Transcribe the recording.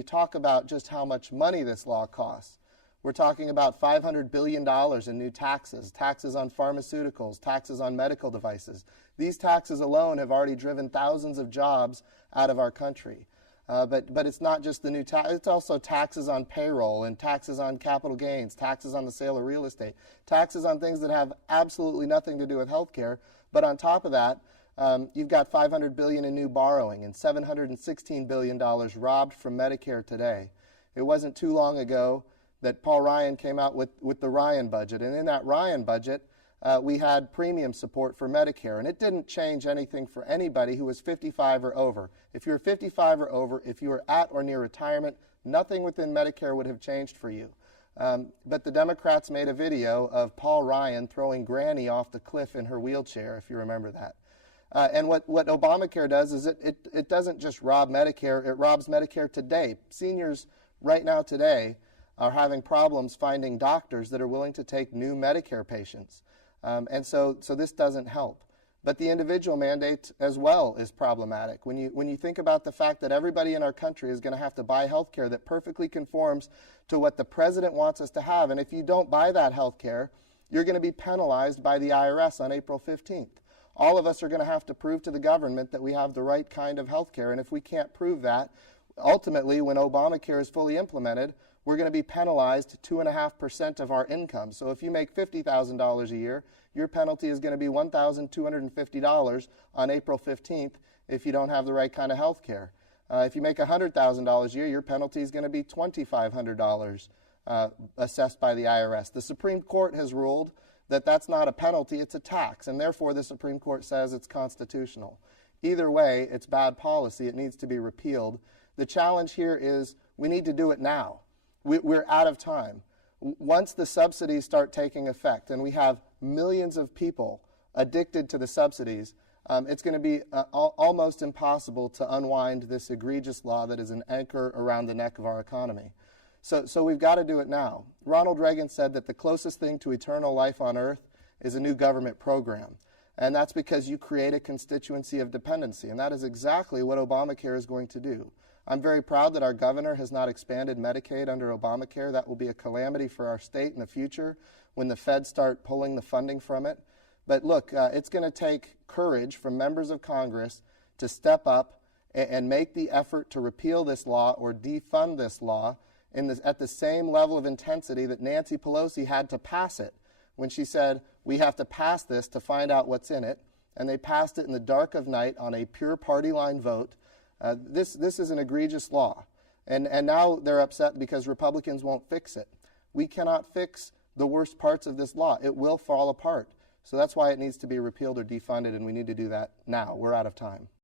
you talk about just how much money this law costs, we're talking about $500 billion in new taxes, taxes on pharmaceuticals, taxes on medical devices. These taxes alone have already driven thousands of jobs out of our country. But it's not just the new tax, it's also taxes on payroll and taxes on capital gains, taxes on the sale of real estate, taxes on things that have absolutely nothing to do with health care. But on top of that, you've got $500 billion in new borrowing and $716 billion robbed from Medicare today. It wasn't too long ago that Paul Ryan came out with the Ryan budget. And in that Ryan budget, we had premium support for Medicare. And it didn't change anything for anybody who was 55 or over. If you were 55 or over, if you were at or near retirement, nothing within Medicare would have changed for you. But the Democrats made a video of Paul Ryan throwing Granny off the cliff in her wheelchair, if you remember that. And what Obamacare does is it doesn't just rob Medicare, it robs Medicare today. Seniors right now today are having problems finding doctors that are willing to take new Medicare patients. And so this doesn't help. But the individual mandate as well is problematic. When you think about the fact that everybody in our country is going to have to buy health care that perfectly conforms to what the president wants us to have, and if you don't buy that health care, you're going to be penalized by the IRS on April 15th. All of us are going to have to prove to the government that we have the right kind of health care, and if we can't prove that, ultimately when Obamacare is fully implemented, we're going to be penalized 2.5% of our income. So if you make $50,000 a year, your penalty is going to be $1,250 on April 15th if you don't have the right kind of health care. If you make $100,000 a year, your penalty is going to be $2,500 assessed by the IRS. The Supreme Court has ruled that that's not a penalty, it's a tax, and therefore the Supreme Court says it's constitutional. Either way, it's bad policy. It needs to be repealed. The challenge here is we need to do it now. We're out of time. Once the subsidies start taking effect and we have millions of people addicted to the subsidies, it's going to be almost impossible to unwind this egregious law that is an anchor around the neck of our economy. So we've got to do it now. Ronald Reagan said that the closest thing to eternal life on earth is a new government program. And that's because you create a constituency of dependency. And that is exactly what Obamacare is going to do. I'm very proud that our governor has not expanded Medicaid under Obamacare. That will be a calamity for our state in the future when the feds start pulling the funding from it. But look, it's going to take courage from members of Congress to step up and make the effort to repeal this law or defund this law at the same level of intensity that Nancy Pelosi had to pass it when she said, we have to pass this to find out what's in it. And they passed it in the dark of night on a pure party line vote. This is an egregious law, and now they're upset because Republicans won't fix it. We cannot fix the worst parts of this law. It will fall apart. So that's why it needs to be repealed or defunded, and we need to do that now. We're out of time.